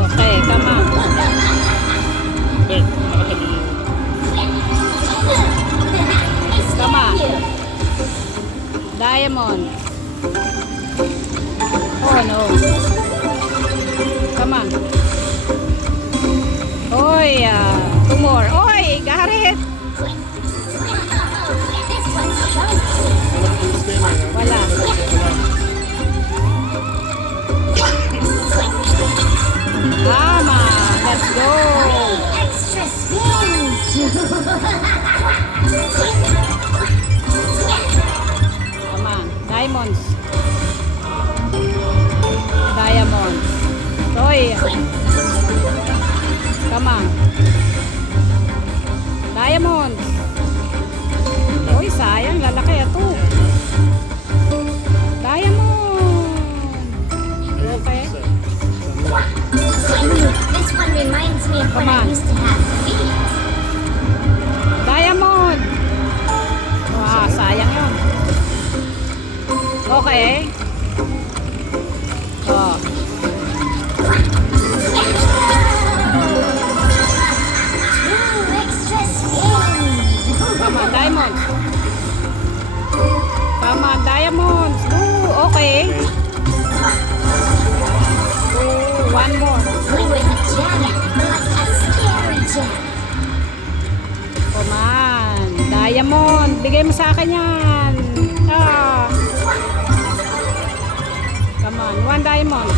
Okay, come on. Come on. Diamond. Oh no. Come on. Oy, two more. Oy, Garrett. Wala. Tama. Let's go. Extra spins. Come on. Diamonds. Diamonds. Oy. Come on. Diamonds. Uy, sayang. Lalaki ito. Diamond. Okay. This one reminds me of when Come I on. used to have feet. Diamond. Wow, sayang yun. Okay. Oh. Two extra spins. Come on, diamonds. Come on, diamonds. Ooh, okay. Ooh, one more. We were the gem, but a scary gem. Come on. Diamond. Bigay mo sa akin yan. Ah. Come on, one diamond.